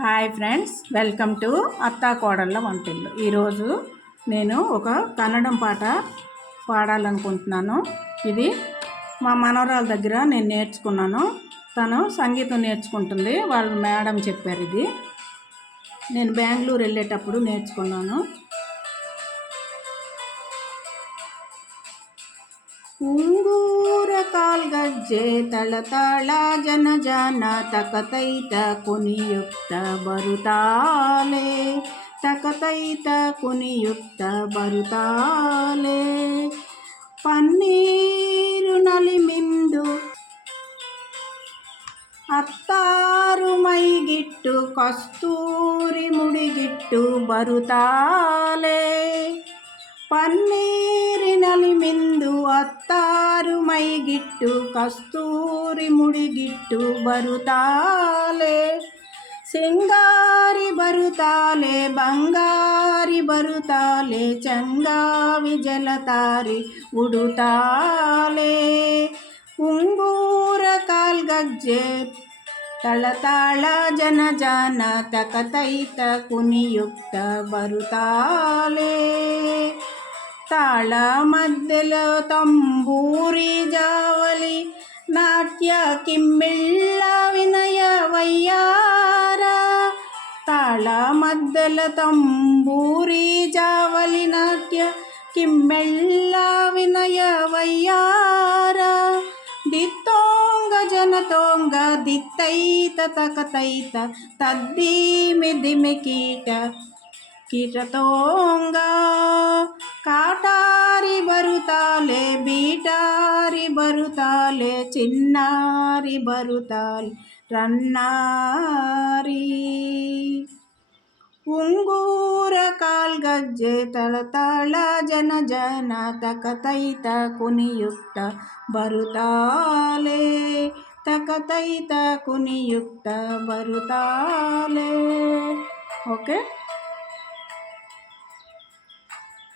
Hi friends welcome to అత్తా కోడళ్ళ వంటిల్లు. ఈరోజు నేను ఒక కన్నడం పాట పాడాలనుకుంటున్నాను. ఇది మా మనవరాల దగ్గర నేను నేర్చుకున్నాను. తను సంగీతం నేర్చుకుంటుంది. వాళ్ళ మేడం చెప్పారు ఇది. నేను బెంగళూరు వెళ్ళేటప్పుడు నేర్చుకున్నాను. ఊ ಕಾಲ್ಗಜ್ಜೆ ಜನ ಜನಜಾನ ತಕತೈತ ಕುನಿಯುಕ್ತ ಬರುತ್ತಾಳೆ ತಕತೈತ ಕುನಿಯುಕ್ತ ಬರುತ್ತಾಳೆ ಪನ್ನೀರು ನಲಿಮಿಂದು ಅತ್ತಾರು ಮೈಗಿಟ್ಟು ಕಸ್ತೂರಿ ಮುಡಿಗಿಟ್ಟು ಬರುತ್ತಾಳೆ అత్తారు మైగిట్టు కస్తూరి ముడిగిట్టు బరుతాలే. సింగారి బరుతాలే బంగారి బరుతాలే చంగావి జలతారి ఉడుతాలే. ఉంగూర కాల్గజ్జೆ తళతాళ జన జాన తకతైత కునియుక్త బరుతాలే. తాళ మధ్యలో తంబూరి జావలి నాట్య కిమ్మిళ్ళ వినయ వయ్యార. తాళ మధ్యల తంబూరి జావలి నాట్య కిమ్మెళ్ళ వినయ వయ్యార. దిత్తోంగ జనతోంగ దిత్తైత తకతైత తద్దీమి దిమి కీట ಕಿರತೋಂಗ ಕಾಟಾರಿ ಬರುತ್ತಾಲೆ ಬೀಟಾರಿ ಬರುತ್ತಾಲೆ ಚಿನ್ನಾರಿ ಬರುತ್ತಾಲೆ ರನ್ನಾರಿ ಉಂಗೂರ ಕಾಲ್ಗಜ್ಜೆ ತಳತಾಳ ಜನ ಜನ ತಕತೈತ ಕುನಿಯುಕ್ತ ಬರುತ್ತಾಲೆ ತಕತೈತ ಕುನಿಯುಕ್ತ ಬರುತ್ತಾಲೆ ಓಕೆ